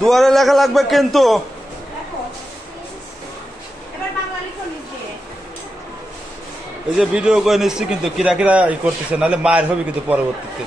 দুয়ারে লেখা লাগবে কিন্তু এই যে ভিডিও করে নিচ্ছি কিন্তু কিরা কিরা করতেছে নাহলে মায়ের হবে কিন্তু পরবর্তীতে।